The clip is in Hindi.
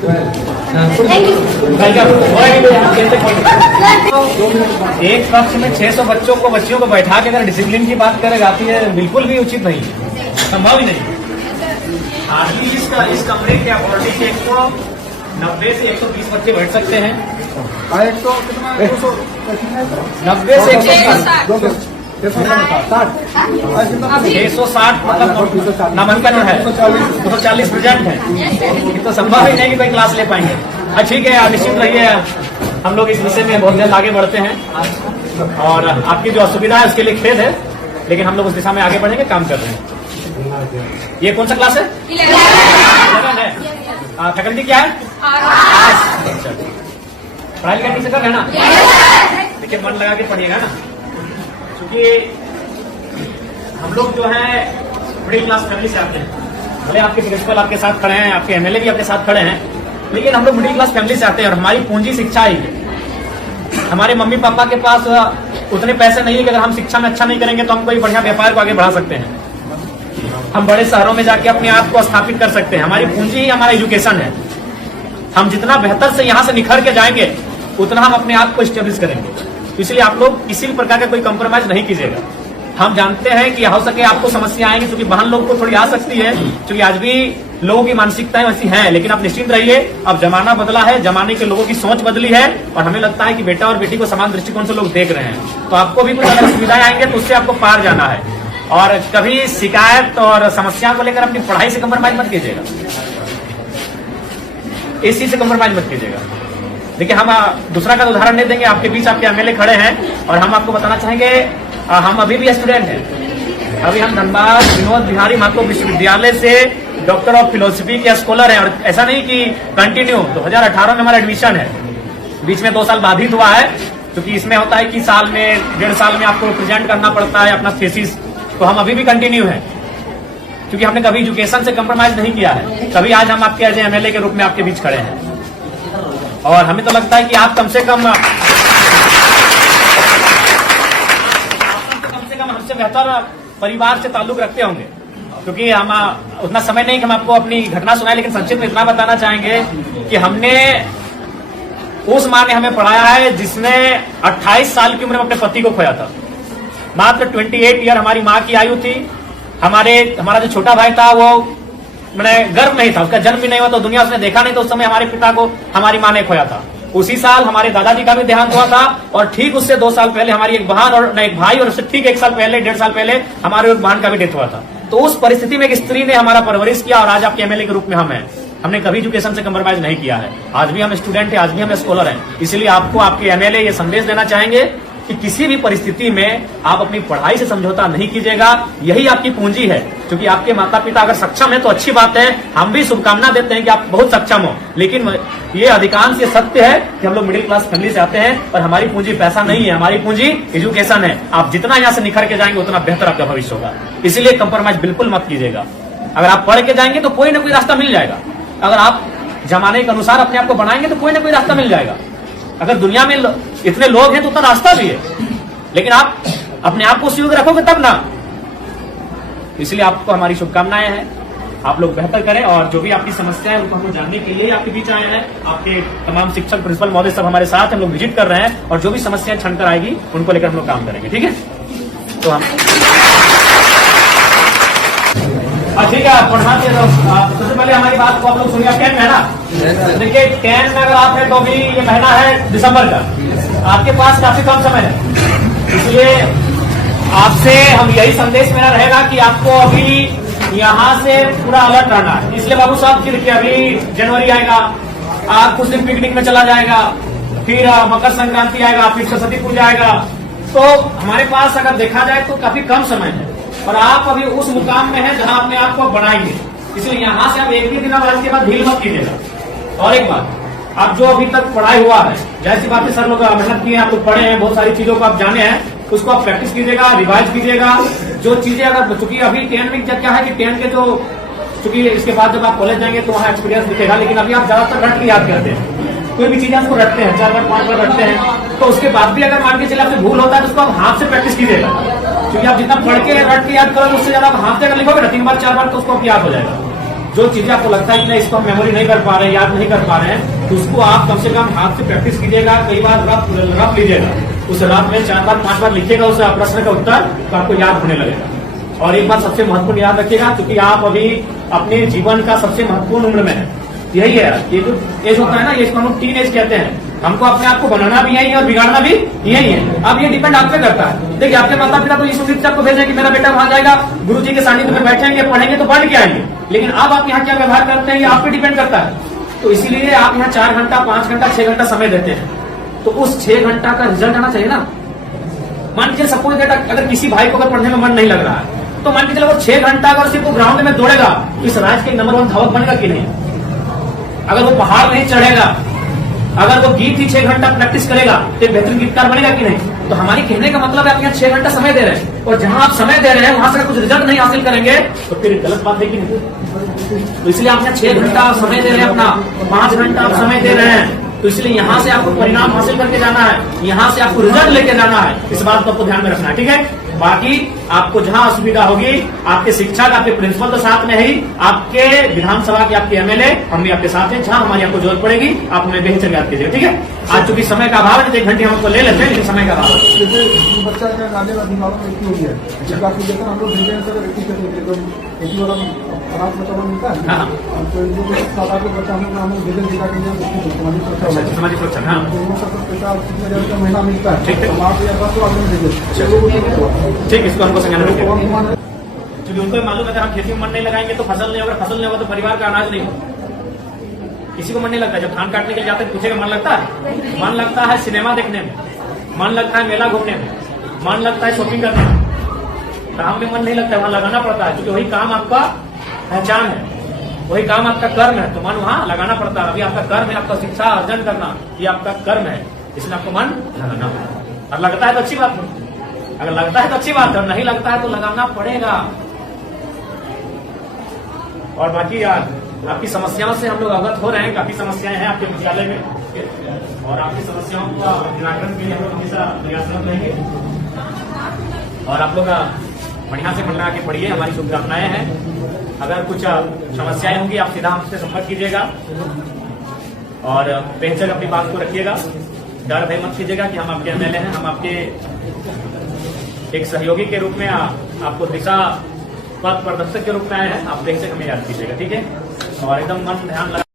एक कक्ष में 600 बच्चियों को बैठा के अगर डिसिप्लिन की बात करेगा तो ये बिल्कुल भी उचित नहीं है, संभव ही नहीं। हार्डली इस कमरे की अपॉर्चुनिटी से 190 से 120 बच्चे बैठ सकते हैं। 90 से 160 मतलब नामांकन है, 240 प्रेजेंट है, तो संभव ही नहीं कि कोई क्लास ले पाएंगे। ठीक है, आप निश्चित रहिए, हम लोग इस विषय में बहुत जल्द आगे बढ़ते हैं और आपकी जो असुविधा है उसके लिए खेद है, लेकिन हम लोग उस दिशा में आगे बढ़ेंगे, काम कर रहे हैं। ये कौन सा क्लास है? 11 है। फैकल्टी क्या है? पढ़ाई लिखाई ठीक से कर रहे हैं ना? देखिए, मन लगा के पढ़िएगा ना, क्योंकि हम लोग जो है मिडिल क्लास फैमिली से आते हैं। भले आपके प्रिंसिपल आपके साथ खड़े हैं, आपके एमएलए भी आपके साथ खड़े हैं, लेकिन हम लोग मिडिल क्लास फैमिली से आते हैं और हमारी पूंजी शिक्षा ही है। हमारे मम्मी पापा के पास उतने पैसे नहीं है कि अगर हम शिक्षा में अच्छा नहीं करेंगे तो हम कोई बढ़िया व्यापार को आगे बढ़ा सकते हैं, हम बड़े शहरों में जाके अपने आप को स्थापित कर सकते हैं। हमारी पूंजी ही हमारा एजुकेशन है। हम जितना बेहतर से यहाँ से निखर के जाएंगे उतना हम अपने आप को स्टेब्लिश करेंगे। इसलिए आप लोग किसी भी प्रकार का कोई कंप्रोमाइज नहीं कीजिएगा। हम जानते हैं कि हो सके आपको समस्या आएंगी, क्योंकि बहन लोग को थोड़ी आ सकती है, क्योंकि आज भी लोगों की मानसिकताएं वैसी हैं, लेकिन आप निश्चिंत रहिए, अब जमाना बदला है, जमाने के लोगों की सोच बदली है और हमें लगता है कि बेटा और बेटी को समान दृष्टिकोण से लोग देख रहे हैं। तो आपको भी कुछ अगर सुविधाएं आएंगे तो उससे आपको पार जाना है, और कभी शिकायत और समस्या को लेकर अपनी पढ़ाई से कंप्रोमाइज मत कीजिएगा, इस चीज से कंप्रोमाइज मत कीजिएगा। देखिए, हम दूसरा का उदाहरण नहीं देंगे, आपके बीच आपके एमएलए खड़े हैं और हम आपको बताना चाहेंगे, हम अभी भी स्टूडेंट हैं। अभी हम धनबाद विनोद बिहारी महतो विश्वविद्यालय से डॉक्टर ऑफ फिलोसफी के स्कॉलर हैं, और ऐसा नहीं कि कंटिन्यू 2018 में हमारा एडमिशन है, बीच में 2 साल बाधित हुआ है, क्योंकि इसमें होता है कि साल में 1.5 साल में आपको प्रेजेंट करना पड़ता है अपना थीसिस। तो हम अभी भी कंटिन्यू हैं, क्योंकि हमने कभी एजुकेशन से कंप्रोमाइज नहीं किया है। कभी आज हम आपके एज एमएलए के रूप में आपके बीच खड़े हैं, और हमें तो लगता है कि आप कम से कम हमसे बेहतर परिवार से ताल्लुक रखते होंगे, क्योंकि हम उतना समय नहीं कि हम आपको अपनी घटना सुनाए, लेकिन संक्षिप्त में इतना बताना चाहेंगे कि हमने उस माँ ने हमें पढ़ाया है जिसने 28 साल की उम्र में अपने पति को खोया था। मात्र 28 ईयर हमारी माँ की आयु थी। हमारा जो छोटा भाई था वो मैंने गर्भ नहीं था, उसका जन्म भी नहीं हुआ, तो दुनिया उसने देखा नहीं, तो उस समय हमारे पिता को हमारी माँ ने खोया था। उसी साल हमारे दादाजी का भी देहांत हुआ था, और ठीक उससे 2 साल पहले हमारी एक बहन और एक भाई, और उससे ठीक 1 साल पहले 1.5 साल पहले हमारे एक बहन का भी डेथ हुआ था। तो उस परिस्थिति में एक स्त्री ने हमारा परवरिश किया, और आज आपके एमएलए के रूप में हम हैं। हमने कभी एजुकेशन से कंप्रोमाइज नहीं किया है। आज भी हम स्टूडेंट हैं, आज भी हम स्कॉलर हैं। इसलिए आपको आपके एमएलए ये संदेश देना चाहेंगे कि किसी भी परिस्थिति में आप अपनी पढ़ाई से समझौता नहीं कीजिएगा। यही आपकी पूंजी है, क्योंकि आपके माता पिता अगर सक्षम है तो अच्छी बात है, हम भी शुभकामना देते हैं कि आप बहुत सक्षम हो, लेकिन ये अधिकांश ये सत्य है कि हम लोग मिडिल क्लास फैमिली से आते हैं और हमारी पूंजी पैसा नहीं है, हमारी पूंजी एजुकेशन है। आप जितना यहाँ से निखर के जाएंगे उतना बेहतर आपका भविष्य होगा। इसलिए कंप्रोमाइज बिल्कुल मत कीजिएगा। अगर आप पढ़ के जाएंगे तो कोई ना कोई रास्ता मिल जाएगा। अगर आप जमाने के अनुसार अपने आप को बनाएंगे तो कोई ना कोई रास्ता मिल जाएगा। अगर दुनिया में इतने लोग हैं तो उतना रास्ता भी है, लेकिन आप अपने आप को सुयोग्य रखोगे तब ना। इसलिए आपको हमारी शुभकामनाएं हैं, आप लोग बेहतर करें, और जो भी आपकी समस्या है उनको हम जानने के लिए आपके बीच आए हैं। आपके तमाम शिक्षक प्रिंसिपल महोदय सब हमारे साथ हम लोग विजिट कर रहे हैं, और जो भी समस्याएं छनकर आएगी उनको लेकर हम लोग काम करेंगे। ठीक है, तो हम ठीक है, पढ़ना चाहिए। सबसे पहले हमारी बात को आप लोग सुनिए। 10 महीना, देखिए 10 में अगर आप है तो अभी ये महीना है दिसंबर का, आपके पास काफी कम समय है। इसलिए आपसे हम यही संदेश मेरा रहेगा कि आपको अभी यहाँ से पूरा अलर्ट रहना है। इसलिए बाबू साहब की देखिए, अभी जनवरी आएगा, आप कुछ दिन पिकनिक में चला जाएगा, फिर मकर संक्रांति आएगा, फिर सरस्वती पूजा आएगा, तो हमारे पास अगर देखा जाए तो काफी कम समय है, और आप अभी उस मुकाम में हैं जहां अपने आप को बढ़ाएंगे। इसलिए यहाँ से आप एक भी दिन बाद के बाद ढील मत कीजिएगा। और एक बात, आप जो अभी तक पढ़ाई हुआ है, जैसी बात है, सर लोग मेहनत की है, आप लोग पढ़े हैं, बहुत सारी चीजों को आप जाने हैं, उसको आप प्रैक्टिस कीजिएगा, रिवाइज कीजिएगा। जो चीजें अगर, चूंकि अभी 10 में क्या है कि 10 के जो, चूंकि इसके बाद जब आप कॉलेज जाएंगे तो वहाँ एक्सपीरियंस दिखेगा, लेकिन अभी आप ज्यादातर रट के याद करते हैं, कोई भी चीजें आपको रटते हैं, 4 बार 5 बार रटते हैं, तो उसके बाद भी अगर मान के चले आपसे भूल होता है तो उसको आप हाथ से प्रैक्टिस कीजिएगा, क्योंकि आप जितना पढ़ के रट के याद करोगे उससे ज्यादा आप हाथ से अगर लिखोगे ना 3 बार 4 बार तो उसको आप याद हो जाएगा। जो चीजें आपको लगता है कि नहीं इसको हम मेमोरी नहीं कर पा रहे हैं, याद नहीं कर पा रहे हैं, तो उसको आप कम से कम हाथ से प्रैक्टिस कीजिएगा, कई बार रफ लीजिएगा, उस रफ में 4 बार 5 बार लिखिएगा उस प्रश्न का उत्तर, तो आपको याद होने लगेगा। और एक बात सबसे महत्वपूर्ण याद रखिएगा, क्योंकि आप अभी अपने जीवन का सबसे महत्वपूर्ण उम्र में है, यही है, ये जो एज होता है ना, ये इसको हम लोग टीन एज कहते हैं। हमको अपने आप को बनाना भी यही है और बिगाड़ना भी यही है। अब ये डिपेंड आप पे करता है। देखिए, आपके माता पिता तो इस उम्मीद से आपको भेजें कि मेरा बेटा वहां जाएगा, गुरु जी के सानिध्य में बैठेंगे, पढ़ेंगे तो पढ़ के आएंगे, लेकिन अब आप यहाँ क्या व्यवहार करते हैं ये आप पे डिपेंड करता है। तो इसीलिए आप यहाँ 4 घंटा, 5 घंटा, 6 घंटा समय देते हैं, तो उस 6 घंटा का रिजल्ट आना चाहिए ना। मान के सपोज दैट अगर किसी भाई को अगर पढ़ने में मन नहीं लग रहा है, तो मान के चलो वो 6 घंटा अगर सिर्फ वो ग्राउंड में दौड़ेगा, इस राज्य के नंबर 1 धावक बनेगा कि नहीं? अगर वो पहाड़ नहीं चढ़ेगा, अगर वो गीत ही 6 घंटा प्रैक्टिस करेगा, तो एक बेहतरीन गीतकार बनेगा कि नहीं? तो हमारी कहने का मतलब है आप यहाँ 6 घंटा समय दे रहे हैं, और जहां आप समय दे रहे हैं वहां से कुछ रिजल्ट नहीं हासिल करेंगे तो फिर गलत बात है कि नहीं? तो इसलिए आप यहाँ 6 घंटा समय दे रहे हैं, अपना 5 घंटा आप समय दे रहे हैं, तो इसलिए यहाँ से आपको परिणाम हासिल करके जाना है, यहाँ से आपको रिजल्ट लेके जाना है। इस बात को आपको ध्यान में रखना है, ठीक है? बाकी आपको जहां असुविधा होगी, आपके शिक्षक, आपके प्रिंसिपल तो साथ में ही, आपके विधानसभा के आपके एमएलए, हम भी आपके साथ हैं, जहां हमारी आपको जरूरत पड़ेगी आप हमें बेहतर याद कीजिएगा, ठीक है? आज चूंकि समय का अभाव है, 1 घंटे हम आपको ले लेते हैं, लेकिन समय का अभाव है। जैसे बच्चा का आने का दिमाग में इतनी हो गया है, काफी जगह हम लोग भेजे हैं सर, एक वाला अनाथ बच्चा मिलता है, हाँ, तो जो साधारण बच्चा हम लोग भेजे जिला के लिए सामाजिक सुरक्षा, हाँ, पैसा कितने हजार का महीना मिलता है, ठीक है। तो आप या तो आप भेजे ठीक, इसको हमको संज्ञान में रखिएगा। क्योंकि उनको मालूम है कि हम खेती में मन नहीं लगाएंगे तो फसल नहीं होगा, फसल नहीं होगा तो परिवार का अनाज नहीं होगा। किसी को मन नहीं लगता, जब धान काटने के लिए जाते हैं पूछेगा मन लगता है? मन लगता है सिनेमा देखने में, मन लगता है मेला घूमने में, मन लगता है शॉपिंग करने में। काम में मन नहीं लगता है, वहां लगाना पड़ता है, क्योंकि वही काम आपका पहचान है, वही काम आपका कर्म है, तो मन वहां लगाना पड़ता है। अभी आपका कर्म है आपका शिक्षा अर्जन करना, ये आपका कर्म है, इसलिए आपको मन लगाना पड़ेगा। और लगता है तो अच्छी बात है, अगर लगता है तो अच्छी बात है, और नहीं लगता है तो लगाना पड़ेगा। और बाकी आपकी समस्याओं से हम लोग अवगत हो रहे हैं, काफी समस्याएं हैं आपके विद्यालय में, और आपकी समस्याओं का निराकरण के लिए हम लोग हमेशा प्रयासरत रहेंगे। और आप लोग बढ़िया से बढ़िया आगे पढ़िए, हमारी शुभकामनाएं हैं। अगर कुछ समस्याएं होंगी आप सीधा हमसे संपर्क कीजिएगा, और बेहतर अपनी बात को रखिएगा, डर भय मत कीजिएगा कि हम आपके एमएलए हैं, हम आपके एक सहयोगी के रूप में आपको दिशा पथ प्रदर्शक के रूप में आए हैं, आप बेहतर हमें याद कीजिएगा, ठीक है? और एकदम मन ध्यान लगा